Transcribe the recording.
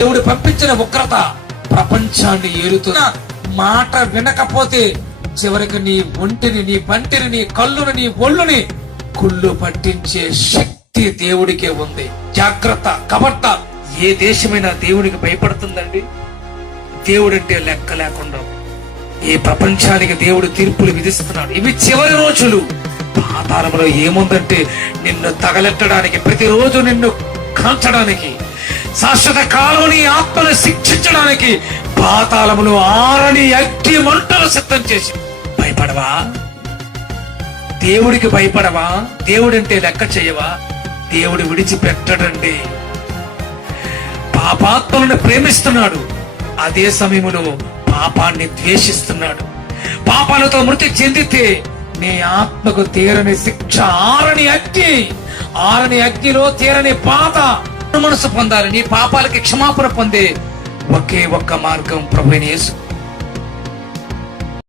దేవుడు పంపించిన ఉగ్రత ప్రపంచాన్ని ఏలుతున్న మాట వినకపోతే చివరికి నీ ఒంటిని, నీ బంటిని, నీ కళ్ళుని, నీ ఒళ్ళుని కుళ్ళు పట్టించే శక్తి దేవుడికే ఉంది. జాగ్రత్త, కబర్త. ఏ దేశమైనా దేవుడికి భయపడుతుందండి? దేవుడంటే లెక్క లేకుండా ఈ ప్రపంచానికి దేవుడు తీర్పులు విధిస్తున్నాడు. ఇవి చివరి రోజులు. పాతాళంలో ఏముందంటే నిన్ను తగలెట్టడానికి, ప్రతిరోజు నిన్ను కాల్చడానికి, శాశ్వత కాలం నీ ఆత్మను శిక్షించడానికి పాతాళములు ఆరని అగ్ని మంటలు సిద్ధం చేసి. భయపడవా? దేవుడికి భయపడవా? దేవుడంటే లెక్క చేయవా? దేవుడు విడిచిపెట్టడండి. పాపాత్మలను ప్రేమిస్తున్నాడు, అదే సమయంలో పాపాన్ని ద్వేషిస్తున్నాడు. పాపాలతో మృతి చెందితే నీ ఆత్మకు తీరని శిక్ష, ఆరని అగ్ని. ఆరని అగ్నిలో తీరని బాధ. మనసు పొందాలి. నీ పాపాలకి క్షమాపణ పొందే ఒకే ఒక్క మార్గం ప్రభువైన యేసు.